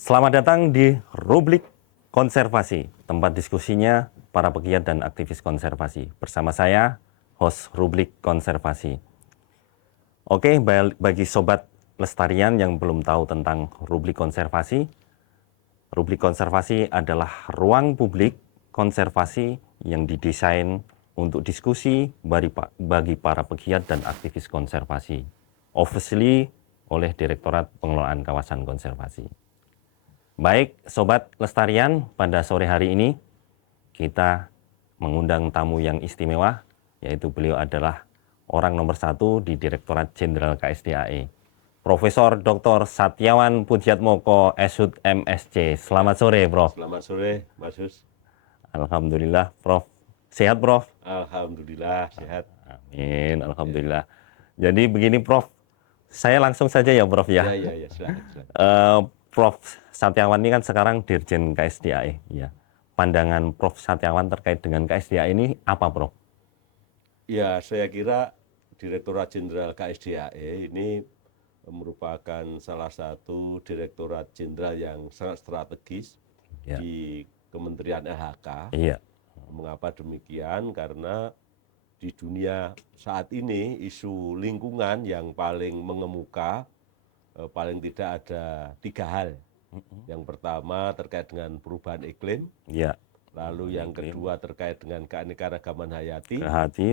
Selamat datang di Rubrik Konservasi, tempat diskusinya para pegiat dan aktivis konservasi. Bersama saya, host Rubrik Konservasi. Oke, bagi sobat lestarian yang belum tahu tentang Rubrik Konservasi adalah ruang publik konservasi yang didesain untuk diskusi bagi para pegiat dan aktivis konservasi, officially oleh Direktorat Pengelolaan Kawasan Konservasi. Baik, Sobat Lestarian, pada sore hari ini kita mengundang tamu yang istimewa, yaitu beliau adalah orang nomor 1 di Direktorat Jenderal KSDAE, Profesor Dr. Satyawan Pujiatmoko, SHUT MSc. Selamat sore, Prof. Selamat sore, Mas Yus. Alhamdulillah, Prof. Sehat, Prof? Alhamdulillah, sehat. Amin, Alhamdulillah. Jadi begini, Prof. Saya langsung saja ya, Prof, ya. Ya, silakan. Prof. Satyawan ini kan sekarang Dirjen KSDAE, ya. Pandangan Prof. Satyawan terkait dengan KSDAE ini apa, Prof? Ya, saya kira Direktorat Jenderal KSDAE ini merupakan salah satu Direktorat Jenderal yang sangat strategis Ya. di Kementerian LHK. Iya. Mengapa demikian? Karena di dunia saat ini isu lingkungan yang paling mengemuka, paling tidak ada 3 hal. Yang pertama terkait dengan perubahan iklim, Iya. lalu yang kedua terkait dengan keanekaragaman hayati,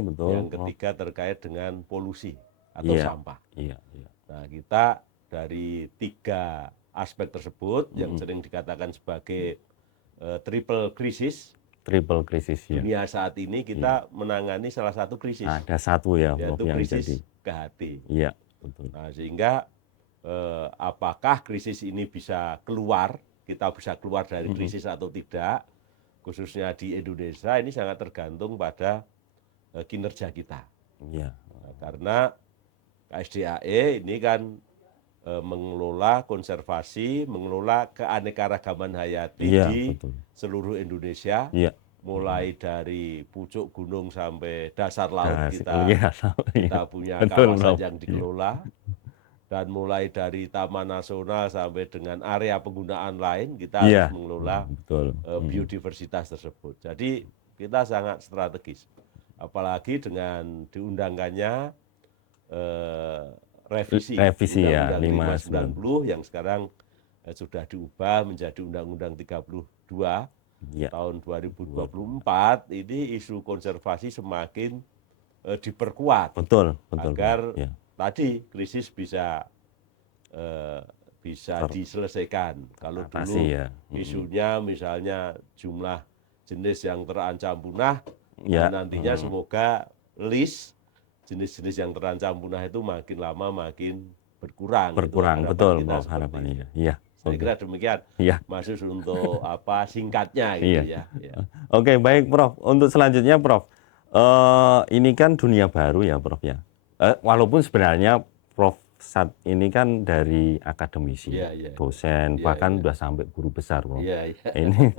Betul. yang ketiga terkait dengan polusi atau Iya. sampah. Iya. Nah, kita dari 3 aspek tersebut yang sering dikatakan sebagai triple krisis, Ya. dunia saat ini kita menangani salah satu krisis, Ada satu ya, Prof, yaitu yang krisis jadi. kehati. Iya, betul. Nah, sehingga apakah krisis ini bisa keluar, kita bisa keluar dari krisis atau tidak, khususnya di Indonesia ini sangat tergantung pada kinerja kita. Iya. Nah, karena KSDAE ini kan mengelola konservasi, mengelola keanekaragaman hayati Iya, di betul. seluruh Indonesia, Iya. mulai dari pucuk gunung sampai dasar laut Nah, kita, iya. kita punya Betul, kawasan Prof. yang dikelola. Dan mulai dari Taman Nasional sampai dengan area penggunaan lain, kita Iya. harus mengelola Betul. biodiversitas tersebut. Jadi kita sangat strategis. Apalagi dengan diundangkannya revisi ya, Undang-Undang 590 590 yang sekarang sudah diubah menjadi Undang-Undang 32 Iya. tahun 2024, ini isu konservasi semakin diperkuat Betul. agar Iya. tadi krisis bisa diselesaikan. Kalau dulu ya. isunya misalnya jumlah jenis yang terancam punah, Ya. nantinya semoga list jenis-jenis yang terancam punah itu makin lama makin berkurang. Betul, kita Prof, seperti harapannya. itu. Iya. Saya kira demikian, Iya. Mas Yus, untuk singkatnya gitu ya. Oke, baik, Prof. Untuk selanjutnya, Prof. Ini kan dunia baru ya, Prof, ya. Walaupun sebenarnya Prof saat ini kan dari akademisi, dosen, bahkan udah sampai guru besar, Prof. Ini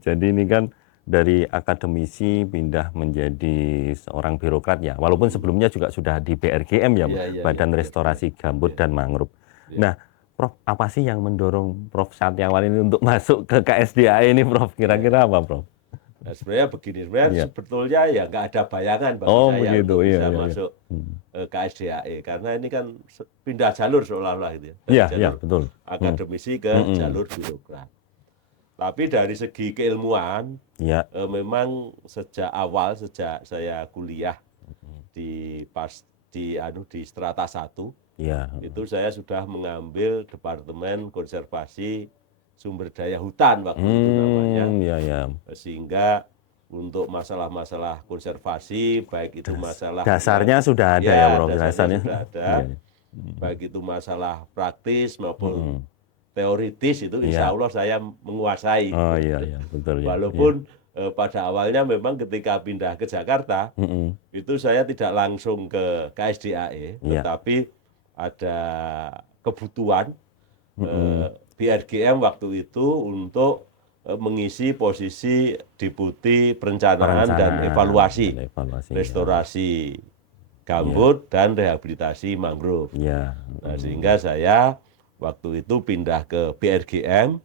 jadi ini kan dari akademisi pindah menjadi seorang birokrat ya. Walaupun sebelumnya juga sudah di BRGM ya, Badan Restorasi Gambut dan Mangrove. Nah, Prof, apa sih yang mendorong Prof Satyawan ini untuk masuk ke KSDAE ini, Prof? Kira-kira apa, Prof? Nah, sebenarnya begini, sebetulnya ya nggak ada bayangan bagi saya begitu, untuk bisa masuk KSDAE, karena ini kan pindah jalur seolah-olah gitu ya, dari jalur betul. akademisi ke jalur birokrat. Tapi dari segi keilmuan, memang sejak awal, sejak saya kuliah di strata 1, itu saya sudah mengambil Departemen Konservasi Sumber Daya Hutan waktu itu namanya. Sehingga untuk masalah-masalah konservasi, baik itu masalah dasarnya sudah ada ya, Prof. Dasarnya sudah ada. Baik itu masalah praktis maupun teoritis, itu insya Allah saya menguasai. Betul. Walaupun pada awalnya memang ketika pindah ke Jakarta, itu saya tidak langsung ke KSDAE, tetapi ada kebutuhan BRGM waktu itu untuk mengisi posisi Deputi Perencanaan dan Evaluasi Restorasi Gambut dan Rehabilitasi Mangrove. Nah, sehingga saya Waktu itu pindah ke BRGM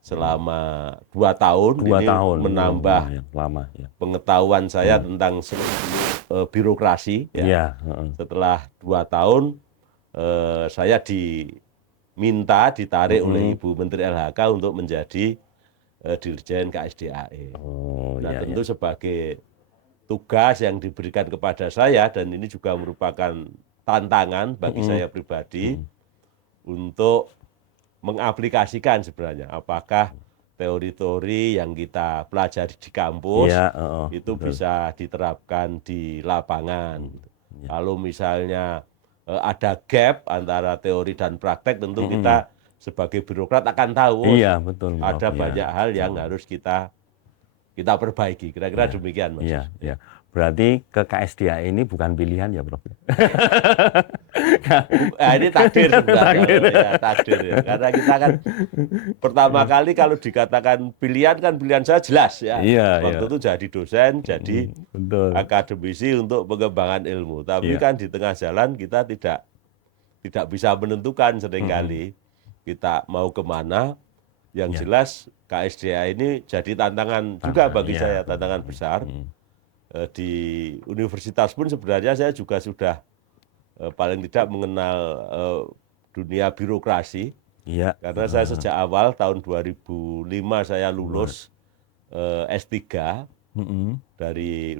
selama 2 tahun. 2 ini tahun. menambah lama ya. pengetahuan saya tentang birokrasi. Ya. Iya. Setelah 2 tahun, saya ditarik oleh Ibu Menteri LHK untuk menjadi Dirjen KSDAE. Nah, tentu sebagai tugas yang diberikan kepada saya, dan ini juga merupakan tantangan bagi saya pribadi untuk mengaplikasikan sebenarnya apakah teori-teori yang kita pelajari di kampus itu bisa diterapkan di lapangan. Kalau misalnya ada gap antara teori dan praktek, tentu kita sebagai birokrat akan tahu ada banyak hal yang harus kita perbaiki. Kira-kira demikian, Mas. Iya. Berarti ke KSDA ini bukan pilihan ya, Prof? Ini takdir sebenarnya. Ya, takdir. Ya. Karena kita kan pertama kali kalau dikatakan pilihan, kan pilihan saya jelas ya. Waktu itu jadi dosen, jadi akademisi untuk pengembangan ilmu. Tapi kan di tengah jalan kita tidak bisa menentukan seringkali kita mau kemana. Yang jelas KSDA ini jadi tantangan juga bagi saya, tantangan besar. Di universitas pun sebenarnya saya juga sudah paling tidak mengenal dunia birokrasi. Karena saya sejak awal tahun 2005 saya lulus S3 dari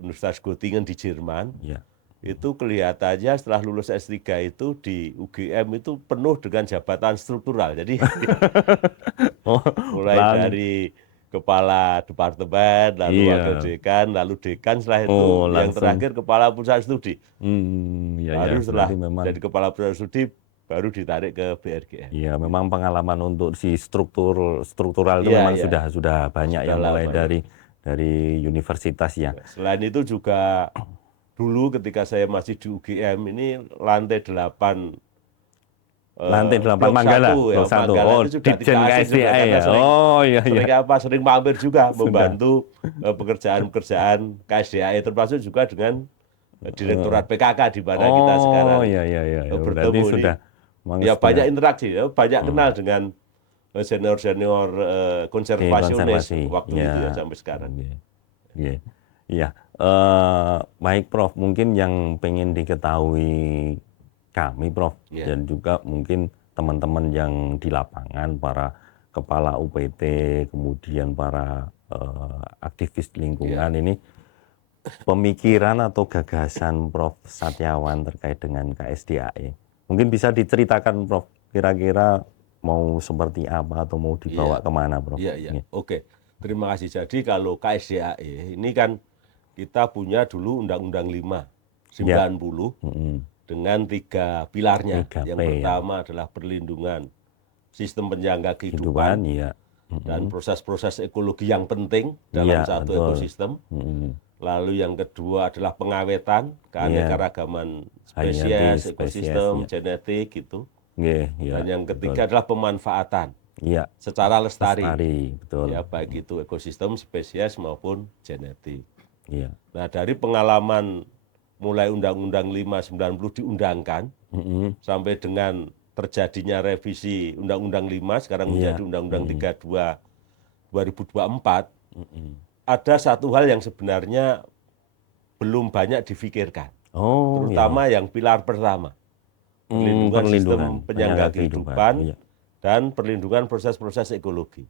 Universitas Göttingen di Jerman. Itu kelihatannya setelah lulus S3 itu di UGM itu penuh dengan jabatan struktural. Jadi mulai dari kepala departemen, lalu wakil dekan, lalu dekan, setelah itu yang terakhir kepala pusat studi. Baru setelah jadi kepala pusat studi baru ditarik ke BRGM. Iya, memang pengalaman untuk si struktural itu memang sudah banyak yang mulai dari universitas ya. Selain itu juga dulu ketika saya masih di UGM ini lantai 8 Manggala, Manggala itu sudah tidak asing ya. Sering mampir juga membantu pekerjaan-pekerjaan KSDAE, termasuk juga dengan Direktorat PKK di mana kita sekarang bertemu ini. Ya banyak interaksi, banyak kenal dengan senior-senior konservasionis waktu itu ya sampai sekarang. Iya. Baik Prof, mungkin yang pengen diketahui kami Prof, dan juga mungkin teman-teman yang di lapangan, para kepala UPT, kemudian para aktivis lingkungan ini, pemikiran atau gagasan Prof Satyawan terkait dengan KSDAE. Mungkin bisa diceritakan Prof, kira-kira mau seperti apa atau mau dibawa kemana Prof? Oke, terima kasih. Jadi kalau KSDAE ini kan kita punya dulu Undang-Undang 5 90 dengan 3 pilarnya. Yang pertama adalah perlindungan sistem penyangga kehidupan dan proses-proses ekologi yang penting dalam satu ekosistem. Lalu yang kedua adalah pengawetan keanekaragaman spesies, ekosistem, genetik gitu. Dan yang ketiga adalah pemanfaatan secara lestari. Ya, baik itu ekosistem, spesies maupun genetik. Nah, dari pengalaman mulai Undang-Undang 5 90 diundangkan sampai dengan terjadinya revisi Undang-Undang 5 sekarang menjadi Undang-Undang 32 2024, ada satu hal yang sebenarnya belum banyak difikirkan, terutama yang pilar pertama, perlindungan sistem penyangga kehidupan dan perlindungan proses-proses ekologi.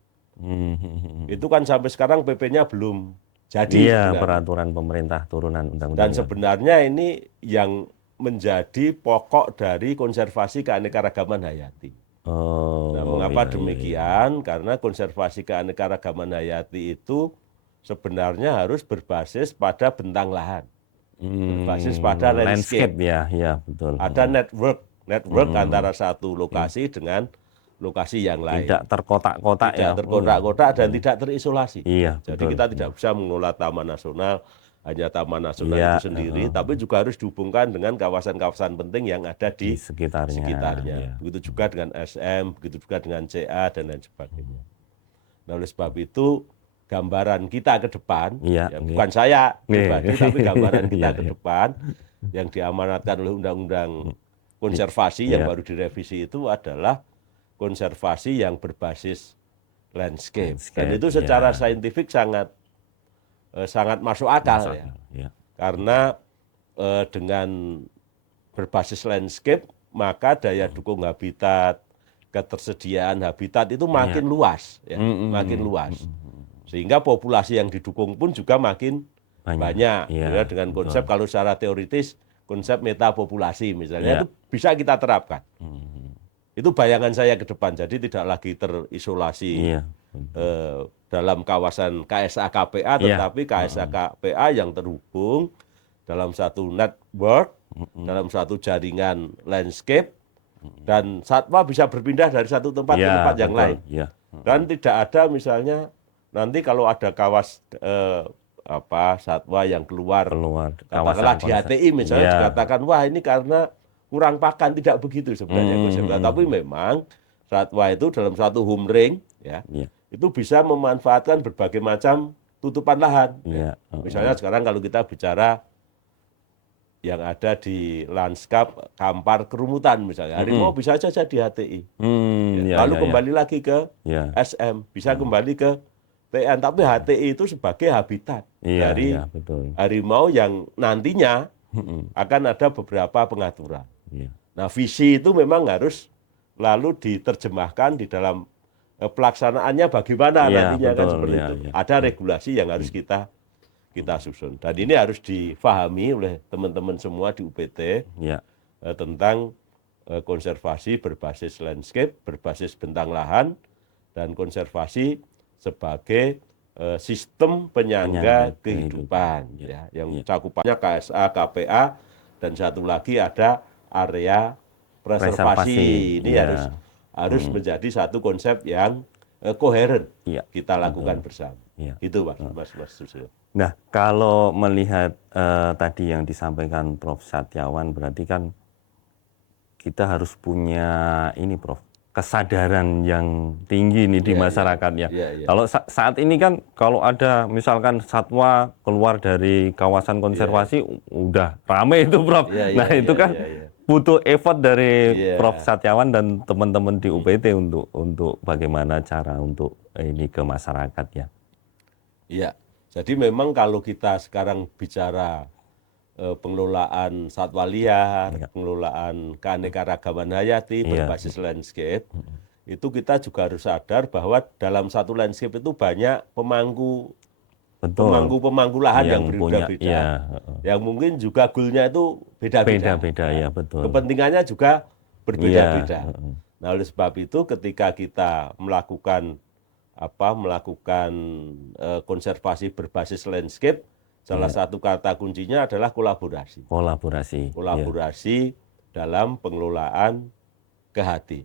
Itu kan sampai sekarang PP-nya belum jadi. Peraturan pemerintah turunan undang-undang. Dan sebenarnya ini yang menjadi pokok dari konservasi keanekaragaman hayati. Mengapa demikian? Karena konservasi keanekaragaman hayati itu sebenarnya harus berbasis pada bentang lahan, berbasis pada landscape. Betul. Ada network antara satu lokasi dengan lokasi yang lain. Tidak terkotak-kotak dan tidak terisolasi. Jadi kita tidak bisa mengelola taman nasional, hanya taman nasional itu sendiri, tapi juga harus dihubungkan dengan kawasan-kawasan penting yang ada di sekitarnya. Begitu juga dengan SM, begitu juga dengan CA, dan lain sebagainya. Nah, oleh sebab itu, gambaran kita ke depan, bukan saya pribadi, tapi gambaran kita ke depan, yang diamanatkan oleh Undang-Undang Konservasi yang baru direvisi itu adalah konservasi yang berbasis landscape. Dan itu secara saintifik sangat masuk akal ya. Karena dengan berbasis landscape maka daya dukung habitat, ketersediaan habitat itu makin luas ya, makin luas. Sehingga populasi yang didukung pun juga makin banyak ya, dengan konsep kalau secara teoritis konsep metapopulasi misalnya itu bisa kita terapkan. Itu bayangan saya ke depan, jadi tidak lagi terisolasi dalam kawasan KSA KPA, tetapi KSA KPA yang terhubung dalam satu network, dalam satu jaringan landscape, dan satwa bisa berpindah dari satu tempat ke tempat yang lain. Dan tidak ada misalnya nanti kalau ada satwa yang keluar katakanlah di HTI misalnya dikatakan wah ini karena kurang pakan, tidak begitu sebenarnya konsepnya. Tapi memang satwa itu dalam satu home ring ya, itu bisa memanfaatkan berbagai macam tutupan lahan. Misalnya sekarang kalau kita bicara yang ada di lanskap Kampar Kerumutan misalnya, harimau bisa saja di HTI. Lalu kembali lagi ke SM, bisa kembali ke TN, tapi HTI itu sebagai habitat dari harimau yang nantinya akan ada beberapa pengaturan. Nah, visi itu memang harus lalu diterjemahkan di dalam pelaksanaannya bagaimana nantinya kan seperti itu. Ada regulasi yang harus kita susun. Dan ini harus difahami oleh teman-teman semua di UPT tentang konservasi berbasis landscape, berbasis bentang lahan, dan konservasi sebagai sistem penyangga kehidupan ya, yang cakupannya KSA, KPA, dan satu lagi ada area preservasi. Ini harus menjadi satu konsep yang koheren kita lakukan bersama. Itu Mas Susilo. Nah, kalau melihat tadi yang disampaikan Prof. Satyawan, berarti kan kita harus punya ini Prof, kesadaran yang tinggi nih di masyarakatnya. Kalau saat ini kan kalau ada misalkan satwa keluar dari kawasan konservasi udah rame itu Prof. Itu kan butuh effort dari Prof. Satyawan dan teman-teman di UPT untuk bagaimana cara untuk ini ke masyarakat ya. Iya. Jadi memang kalau kita sekarang bicara pengelolaan satwa liar, pengelolaan keanekaragaman hayati berbasis landscape, itu kita juga harus sadar bahwa dalam satu landscape itu banyak pemangku lahan yang berbeda-beda. Yang mungkin juga goalnya itu beda-beda. Kepentingannya juga berbeda-beda. Nah, oleh sebab itu ketika kita melakukan konservasi berbasis landscape, salah satu kata kuncinya adalah kolaborasi. Kolaborasi dalam pengelolaan kehati.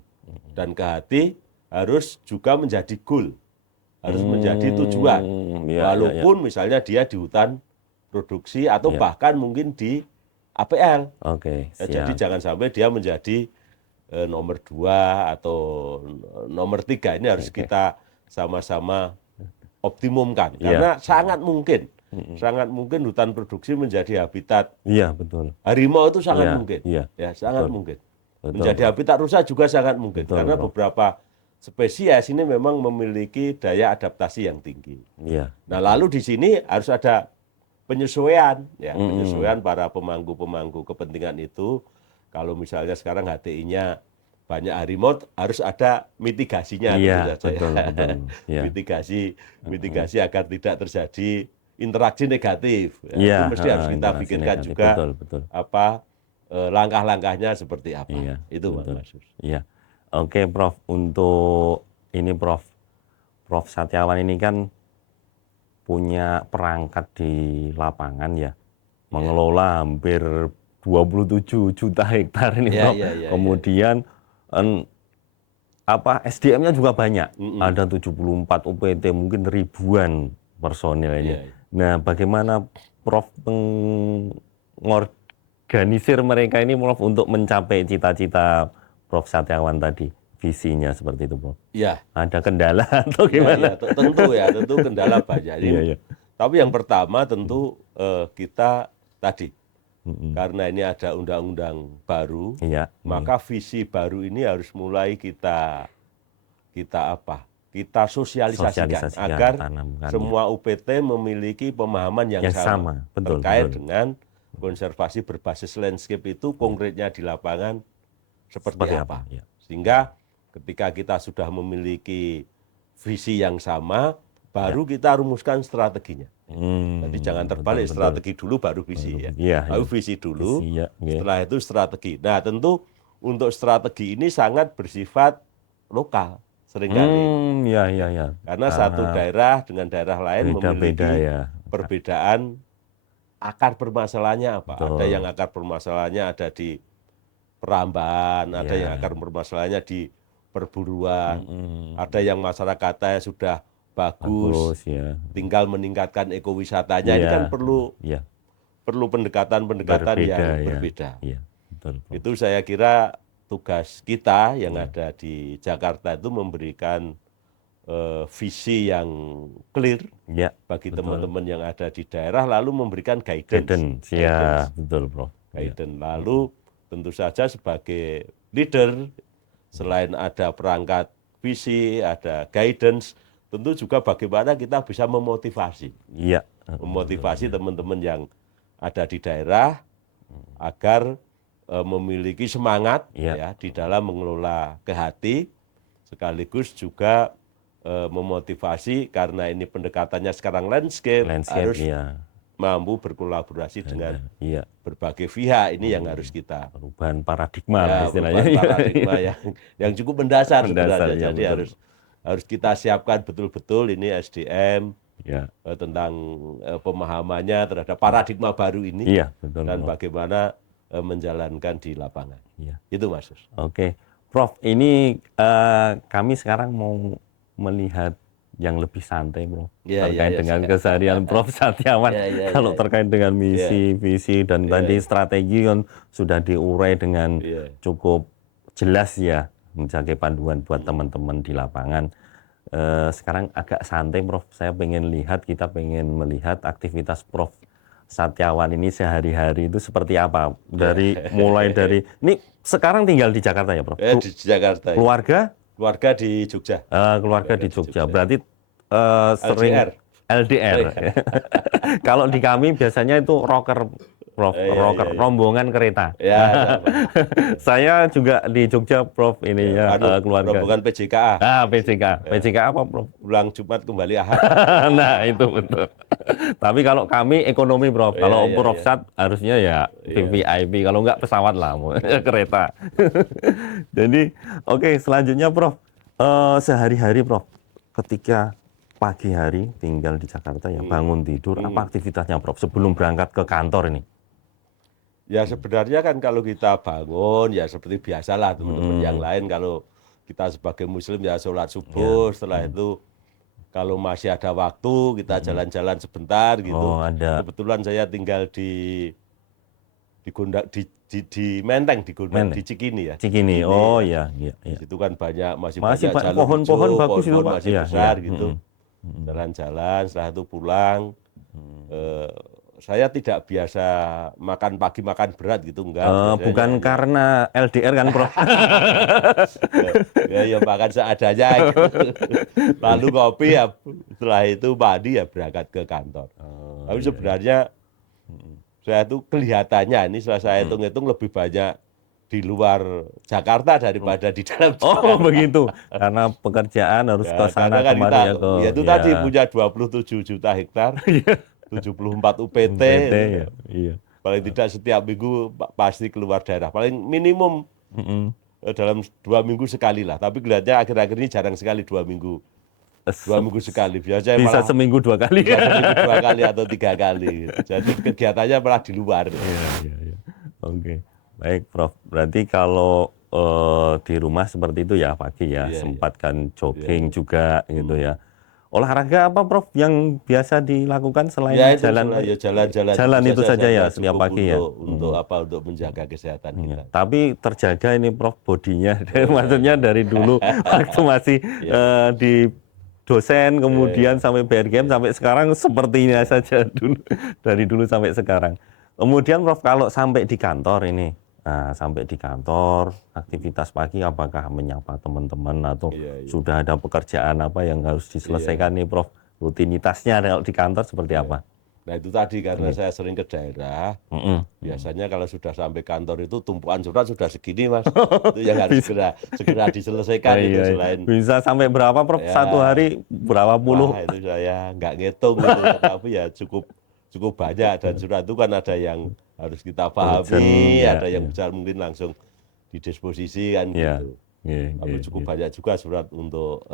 Dan kehati harus juga menjadi goal, harus menjadi tujuan. Walaupun misalnya dia di hutan produksi atau bahkan mungkin di APL. Jadi jangan sampai dia menjadi nomor 2 atau nomor 3. Ini harus kita sama-sama optimumkan. Karena sangat mungkin hutan produksi menjadi habitat harimau itu sangat mungkin. Sangat mungkin. Menjadi habitat rusa juga sangat mungkin. Karena beberapa spesies ini memang memiliki daya adaptasi yang tinggi. Nah, lalu di sini harus ada penyesuaian, penyesuaian para pemangku kepentingan itu. Kalau misalnya sekarang HTI-nya banyak harimau, harus ada mitigasinya. Mitigasi agar tidak terjadi interaksi negatif. Itu mesti harus kita pikirkan juga langkah-langkahnya seperti apa. Itu Mas. Oke Prof, untuk ini Prof Satyawan ini kan punya perangkat di lapangan ya, mengelola hampir 27 juta hektar ini Prof. Kemudian SDM-nya juga banyak, ada 74 UPT, mungkin ribuan personil ini. Nah, bagaimana Prof mengorganisir mereka ini Prof untuk mencapai cita-cita Prof Satyawan tadi, visinya seperti itu Prof? Ada kendala atau gimana? Tentu kendala banyak. Tapi yang pertama tentu kita tadi, karena ini ada undang-undang baru, maka visi baru ini harus mulai kita kita apa? Kita sosialisasikan agar semua UPT memiliki pemahaman yang sama terkait dengan konservasi berbasis landscape itu konkretnya di lapangan seperti apa. Ya. Sehingga ketika kita sudah memiliki visi yang sama, baru kita rumuskan strateginya. Jadi jangan terbalik, strategi dulu baru visi ya. Lalu visi dulu, setelah itu strategi. Nah tentu untuk strategi ini sangat bersifat lokal seringkali. Karena satu daerah dengan daerah lain memiliki perbedaan akar permasalahannya apa. Betul. Ada yang akar permasalahannya ada di perambahan, ada yang akar permasalahannya di perburuan, ada yang masyarakatnya sudah bagus tinggal meningkatkan ekowisatanya. Ini kan perlu pendekatan-pendekatan yang berbeda. Betul. Itu saya kira tugas kita yang ada di Jakarta itu memberikan visi yang clear bagi teman-teman yang ada di daerah, lalu memberikan guidance. Betul, Prof. Guidance. Lalu tentu saja sebagai leader, selain ada perangkat visi, ada guidance, tentu juga bagaimana kita bisa memotivasi. Memotivasi teman-teman yang ada di daerah agar memiliki semangat di dalam mengelola kehati, sekaligus juga memotivasi karena ini pendekatannya sekarang landscape harus mampu berkolaborasi dengan berbagai pihak. Ini yang harus kita perubahan paradigma istilahnya. Perubahan paradigma yang cukup mendasar sebenarnya. Jadi harus kita siapkan betul-betul ini SDM tentang pemahamannya terhadap paradigma baru ini dan bagaimana menjalankan di lapangan. Itu Mas. Oke, Prof. Ini kami sekarang mau melihat yang lebih santai, Prof. Terkait dengan keseharian Prof. Satyawan. Kalau terkait dengan misi, visi, dan tadi strategi kan sudah diurai dengan cukup jelas ya, menjadi panduan buat teman-teman di lapangan. Sekarang agak santai, Prof. Saya kita pengen melihat aktivitas Prof. Satyawan ini sehari-hari itu seperti apa? Mulai dari ini sekarang tinggal di Jakarta ya, Prof? Di Jakarta. Keluarga di Jogja. Keluarga di Jogja. Berarti sering LDR. Kalau di kami biasanya itu rocker, Prof. Rombongan kereta. Saya juga di Jogja, Prof. Ini keluarga. Rombongan PJKA. PJKA apa, Prof? Pulang Jumat kembali Ahad. Nah, itu betul. Tapi kalau kami ekonomi, Prof. Kalau Prof. Sat harusnya ya VVIP. Kalau enggak pesawat lah, kereta. Jadi, selanjutnya, Prof. Sehari-hari, Prof. Ketika pagi hari tinggal di Jakarta ya, bangun tidur, apa aktivitasnya, Prof? Sebelum berangkat ke kantor ini? Ya sebenarnya kan kalau kita bangun ya seperti biasalah teman-teman yang lain. Kalau kita sebagai Muslim ya sholat subuh, setelah itu kalau masih ada waktu kita jalan-jalan sebentar gitu. Kebetulan saya tinggal di Menteng, di Cikini ya. Cikini, Di situ kan masih banyak jalur pohon-pohon bagus itu, masih besar gitu. Jalan-jalan, setelah itu pulang. Saya tidak biasa makan pagi, makan berat gitu, enggak. Bukan karena LDR kan, Prof? ya makan seadanya gitu. Lalu kopi ya, setelah itu mandi ya berangkat ke kantor. Tapi sebenarnya saya tuh kelihatannya ini setelah saya hitung-hitung lebih banyak di luar Jakarta daripada di dalam Jakarta. Oh begitu, karena pekerjaan harus ke sana kemari ya itu tadi punya 27 juta hektar, 74 UPT. Paling tidak setiap minggu pasti keluar daerah, paling minimum dalam 2 minggu sekali lah. Tapi kelihatannya akhir-akhir ini jarang sekali 2 minggu. 2 minggu sekali, biasanya bisa malah seminggu 2 kali. Bisa seminggu 2 kali atau 3 kali. Jadi kegiatannya malah di luar. Oke. Baik, Prof. Berarti kalau di rumah seperti itu ya pagi ya, sempatkan jogging juga gitu ya. Olahraga apa, Prof, yang biasa dilakukan selain jalan itu saja ya setiap pagi ya? Untuk menjaga kesehatan kita. Tapi terjaga ini, Prof, bodinya. Maksudnya dari dulu waktu masih di dosen, kemudian sampai BRGM, sampai sekarang sepertinya saja dari dulu sampai sekarang. Kemudian, Prof, kalau sampai di kantor ini, Nah, sampai di kantor, aktivitas pagi apakah menyapa teman-teman atau sudah ada pekerjaan apa yang harus diselesaikan nih Prof? Rutinitasnya kalau di kantor seperti apa? Nah itu tadi karena saya sering ke daerah, biasanya kalau sudah sampai kantor itu tumpuan surat sudah segini Mas. Itu yang harus segera diselesaikan itu selain. Bisa sampai berapa Prof? Satu hari berapa puluh? Wah itu saya nggak ngitung gitu, tapi ya cukup banyak dan surat itu kan ada yang harus kita pahami, ada yang bisa mungkin langsung didisposisi kan gitu. Lalu cukup banyak juga surat untuk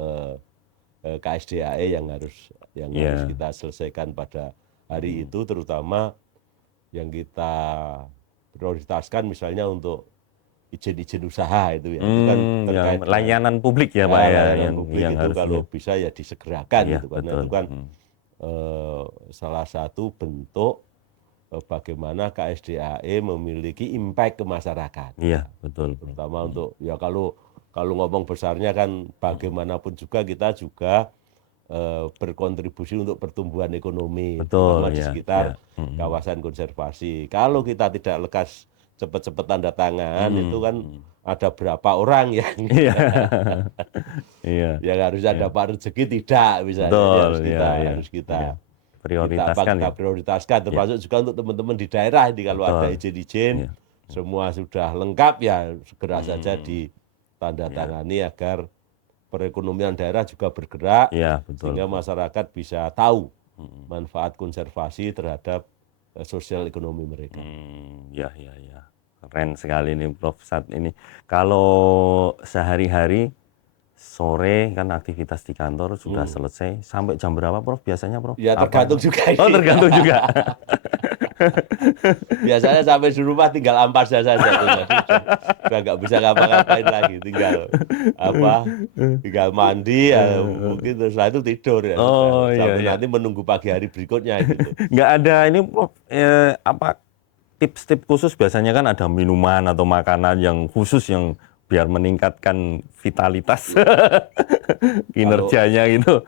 KSDAE yang harus kita selesaikan pada hari itu, terutama yang kita prioritaskan misalnya untuk izin-izin usaha itu ya, itu kan terkait layanan publik ya Pak ya, layanan publik yang itu kalau bisa ya disegerakan gitu, karena itu kan salah satu bentuk bagaimana KSDAE memiliki impact ke masyarakat. Iya betul. Terutama untuk ya kalau ngomong besarnya kan bagaimanapun juga kita juga berkontribusi untuk pertumbuhan ekonomi, terutama di sekitar kawasan konservasi. Kalau kita tidak lekas cepat-cepat tanda tangan, itu kan ada berapa orang yang yang harusnya dapat rezeki tidak, misalnya harus kita prioritaskan, termasuk juga untuk teman-teman di daerah ini kalau ada izin-izin semua sudah lengkap ya segera saja ditandatangani agar perekonomian daerah juga bergerak, sehingga masyarakat bisa tahu manfaat konservasi terhadap sosial ekonomi mereka. Ya. Keren sekali nih Prof saat ini. Kalau sehari-hari sore kan aktivitas di kantor sudah selesai, sampai jam berapa Prof biasanya Prof? Ya tergantung juga. Oh tergantung juga. Biasanya sampai di rumah tinggal ampasnya saja, sudah nggak bisa ngapa-ngapain lagi, tinggal mandi, mungkin terus setelah itu tidur ya, sampai nanti menunggu pagi hari berikutnya gitu. Nggak ada ini Prof, tips-tips khusus biasanya kan ada minuman atau makanan yang khusus yang biar meningkatkan vitalitas kinerjanya gitu.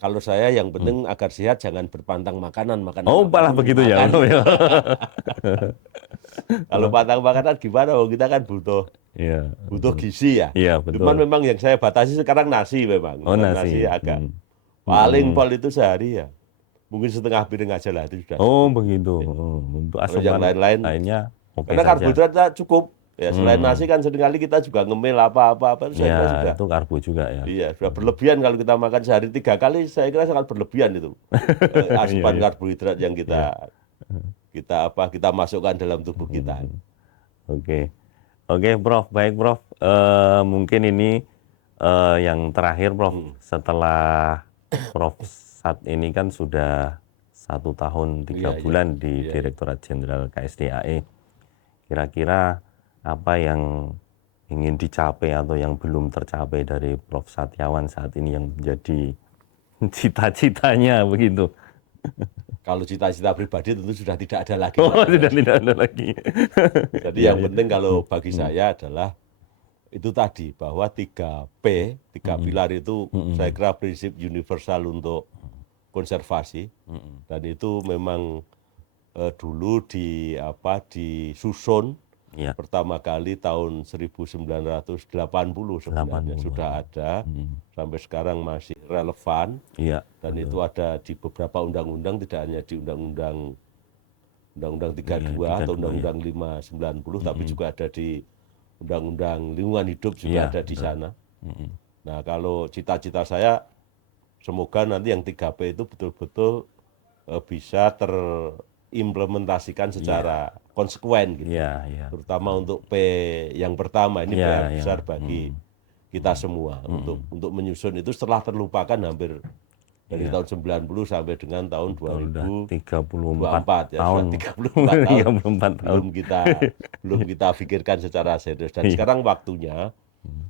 Kalau saya yang penting agar sehat jangan berpantang makanan. Oh malah begitu ya. Kalau pantang makanan gimana? Kita kan butuh gizi ya. Cuman memang yang saya batasi sekarang nasi memang. Nasi agak paling pol itu sehari ya. Mungkin setengah piring aja lah itu sudah. Oh begitu. Untuk yang lain-lain lainnya karena karbohidratnya cukup. Ya selain nasi kan seringkali kita juga ngemil apa-apa. Ya itu karbo juga ya. Iya sudah berlebihan kalau kita makan sehari 3 kali, saya kira sangat berlebihan itu. Asupan karbohidrat yang kita masukkan dalam tubuh kita. Oke Prof, baik Prof. Mungkin ini yang terakhir Prof. Setelah Prof saat ini kan sudah 1 tahun 3 bulan di Direktorat Jenderal KSDAE. Kira-kira apa yang ingin dicapai atau yang belum tercapai dari Prof Satyawan saat ini yang menjadi cita-citanya begitu? Kalau cita-cita pribadi tentu sudah tidak ada lagi. Sudah tidak ada lagi. Jadi yang penting kalau bagi saya adalah itu tadi, bahwa 3P, 3 pilar itu saya kira prinsip universal untuk konservasi, dan itu memang dulu disusun pertama kali tahun 1980 sebenarnya sudah ada, sampai sekarang masih relevan, dan itu ada di beberapa undang-undang, tidak hanya di Undang-Undang 32 atau Undang-Undang 590, tapi juga ada di Undang-Undang Lingkungan Hidup juga ada di sana. Nah kalau cita-cita saya semoga nanti yang 3P itu betul-betul bisa terimplementasikan secara konsekuen gitu. Terutama untuk P yang pertama ini PR besar bagi kita semua untuk menyusun itu setelah terlupakan hampir dari tahun 90 sampai dengan tahun 2034 ya, tahun. Sudah 34 tahun belum kita pikirkan secara serius, dan sekarang waktunya.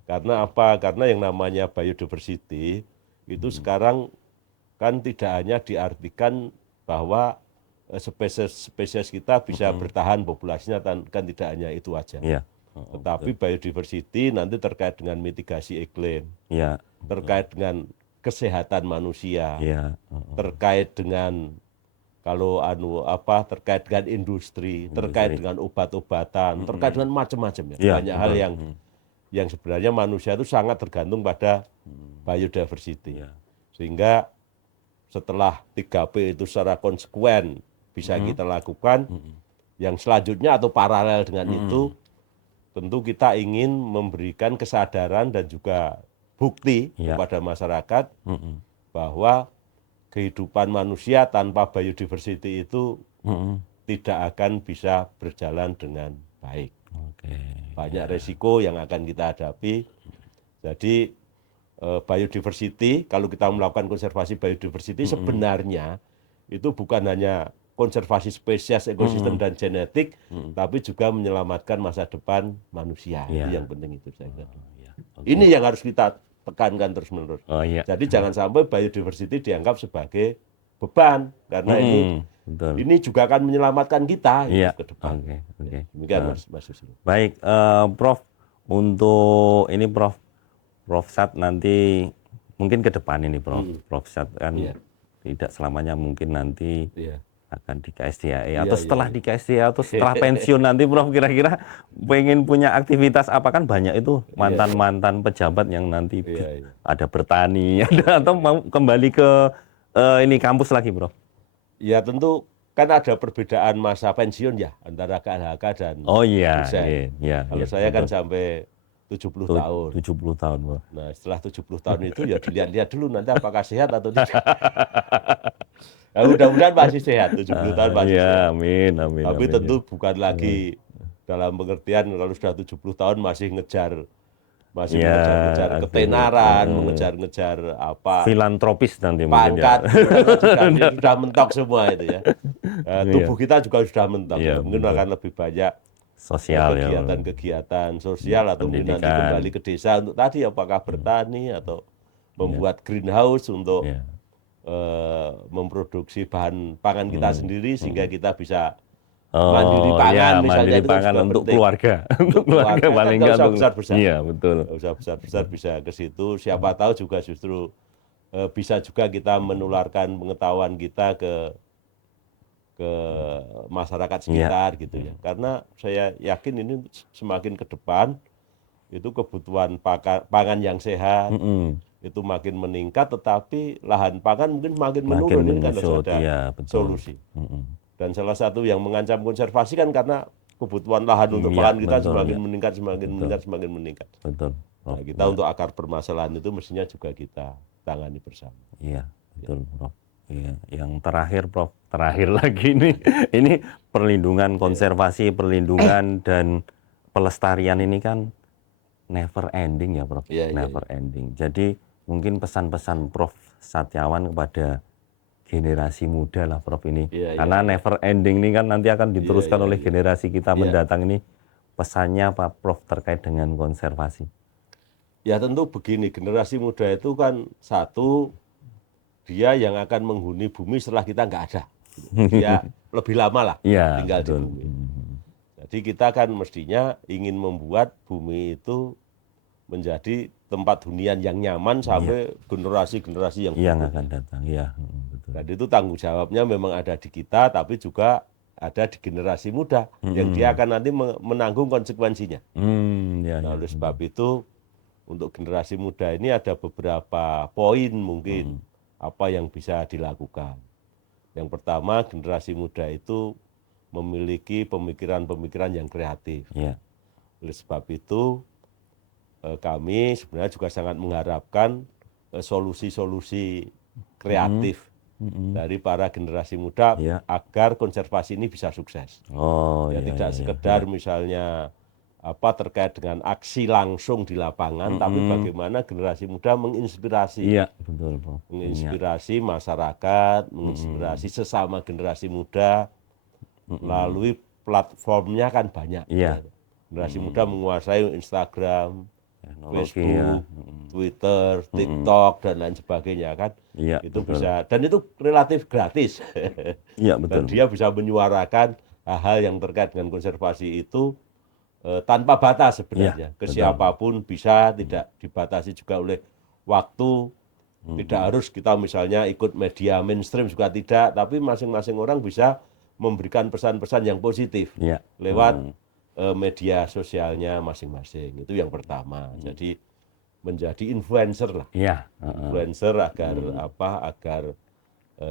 Karena apa? Karena yang namanya biodiversity itu sekarang kan tidak hanya diartikan bahwa spesies kita bisa bertahan populasinya, kan tidak hanya itu aja. Tetapi biodiversity nanti terkait dengan mitigasi iklim, terkait dengan kesehatan manusia, terkait dengan kalau terkait dengan industri, terkait dengan obat-obatan, terkait dengan macam-macam ya. Iya, Banyak hal yang sebenarnya manusia itu sangat tergantung pada biodiversity. Iya. Sehingga setelah 3P itu secara konsekuen bisa kita lakukan, yang selanjutnya atau paralel dengan itu, tentu kita ingin memberikan kesadaran dan juga bukti kepada masyarakat bahwa kehidupan manusia tanpa biodiversity itu tidak akan bisa berjalan dengan baik. Banyak resiko yang akan kita hadapi. Jadi biodiversity, kalau kita melakukan konservasi biodiversity sebenarnya itu bukan hanya konservasi spesies, ekosistem dan genetik, tapi juga menyelamatkan masa depan manusia. Itu yang penting itu saya kira. Ini yang harus kita tekankan terus-menerus. Jadi jangan sampai biodiversity dianggap sebagai beban, karena ini juga akan menyelamatkan kita ke depan. Demikian Mas Yusri. Baik, Prof, untuk ini Prof Sat nanti mungkin ke depan ini Prof Sat kan tidak selamanya mungkin nanti akan di KSDAE atau setelah di KSDAE atau setelah pensiun nanti Prof kira-kira pengen punya aktivitas apa, kan banyak itu mantan-mantan pejabat yang nanti ada bertani atau mau kembali ke ini kampus lagi Prof. Ya tentu kan ada perbedaan masa pensiun ya antara KLHK dan dosen. Kalau saya kan sampai 70 tahun. 70 tahun, Prof. Nah, setelah 70 tahun itu ya dilihat-lihat dulu nanti apakah sehat atau tidak. Nah, mudah-mudahan masih sehat, 70 tahun masih sehat. Amin. Tapi tentu bukan lagi dalam pengertian kalau sudah 70 tahun masih mengejar ketenaran, mengejar filantropis nanti pangkat, sudah mentok semua itu ya. Tubuh kita juga sudah mentok, mungkin akan lebih banyak sosial kegiatan sosial atau mungkin nanti kembali ke desa untuk tadi apakah bertani atau membuat greenhouse untuk memproduksi bahan pangan kita sendiri sehingga kita bisa mandiri pangan misalnya, mandiri pangan untuk keluarga paling nggak usah besar-besar. Iya, betul. Nggak usah besar-besar, bisa ke situ. Siapa tahu juga justru bisa juga kita menularkan pengetahuan kita ke masyarakat sekitar gitu ya. Karena saya yakin ini semakin ke depan itu kebutuhan pangan yang sehat itu makin meningkat, tetapi lahan pangan mungkin makin menurun. Ini kan harus ada solusi. Dan salah satu yang mengancam konservasi kan karena kebutuhan lahan untuk pangan kita semakin meningkat. Betul. Nah, kita untuk akar permasalahan itu mestinya juga kita tangani bersama. Iya, betul, Prof. Iya. Yang terakhir, Prof. Terakhir lagi ini perlindungan, konservasi, perlindungan dan pelestarian ini kan never ending ya, Prof. Never ending. Jadi mungkin pesan-pesan Prof Satyawan kepada generasi muda lah Prof ini. Karena never ending ini kan nanti akan diteruskan oleh generasi kita mendatang ini. Pesannya Pak Prof terkait dengan konservasi. Ya tentu begini, generasi muda itu kan satu, dia yang akan menghuni bumi setelah kita nggak ada. Dia lebih lama lah tinggal di bumi. Jadi kita kan mestinya ingin membuat bumi itu menjadi tempat hunian yang nyaman sampai generasi-generasi yang akan datang. Betul. Dan itu tanggung jawabnya memang ada di kita, tapi juga ada di generasi muda yang dia akan nanti menanggung konsekuensinya. Oleh sebab itu untuk generasi muda ini ada beberapa poin mungkin apa yang bisa dilakukan. Yang pertama, generasi muda itu memiliki pemikiran-pemikiran yang kreatif. Oleh sebab itu kami sebenarnya juga sangat mengharapkan solusi-solusi kreatif dari para generasi muda agar konservasi ini bisa sukses. Tidak sekedar misalnya terkait dengan aksi langsung di lapangan, tapi bagaimana generasi muda menginspirasi, menginspirasi masyarakat, menginspirasi sesama generasi muda melalui platformnya kan banyak. Generasi muda menguasai Instagram, Facebook, Twitter, TikTok dan lain sebagainya kan. Itu bisa, dan itu relatif gratis. Dan dia bisa menyuarakan hal-hal yang terkait dengan konservasi itu tanpa batas sebenarnya. Ke siapapun bisa, tidak dibatasi juga oleh waktu Tidak harus kita misalnya ikut media mainstream juga tidak, tapi masing-masing orang bisa memberikan pesan-pesan yang positif lewat media sosialnya masing-masing. Itu yang pertama. Jadi menjadi influencer lah. Influencer agar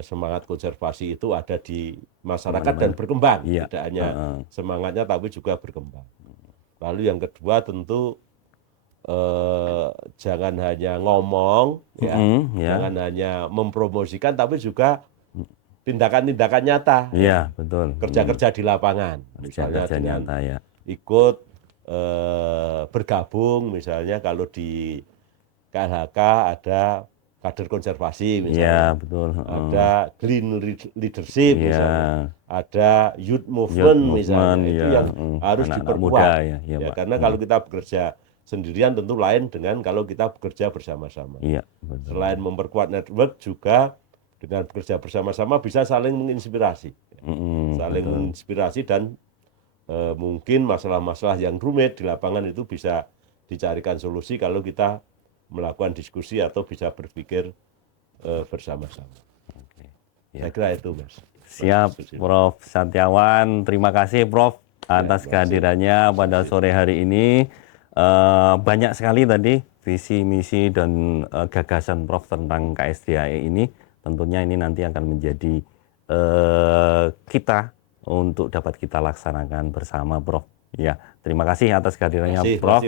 semangat konservasi itu ada di masyarakat dan berkembang. Tidak hanya semangatnya tapi juga berkembang. Lalu yang kedua tentu jangan hanya ngomong, jangan hanya mempromosikan, tapi juga tindakan-tindakan nyata. Iya, betul. Kerja-kerja di lapangan, misalnya dengan ikut bergabung, misalnya kalau di KLHK ada kader konservasi, misalnya. Betul. Ada green leadership, misalnya. Ada youth movement, misalnya. Itu yang harus diperkuat. Karena kalau kita bekerja sendirian tentu lain dengan kalau kita bekerja bersama-sama. Selain memperkuat network juga dengan bekerja bersama-sama bisa saling menginspirasi. Saling menginspirasi dan mungkin masalah-masalah yang rumit di lapangan itu bisa dicarikan solusi kalau kita melakukan diskusi atau bisa berpikir bersama-sama. Saya kira itu, Mas. Siap, Prof. Satyawan. Terima kasih, Prof, atas kehadirannya pada sore hari ini. Banyak sekali tadi visi, misi, dan gagasan Prof tentang KSDAE ini. Tentunya ini nanti akan menjadi kita untuk dapat kita laksanakan bersama, Prof. Terima kasih atas kehadirannya, Prof.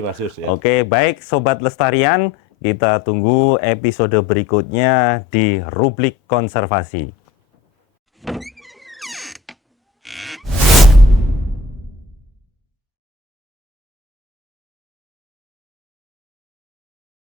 Oke, baik Sobat Lestarian, kita tunggu episode berikutnya di Rubrik Konservasi.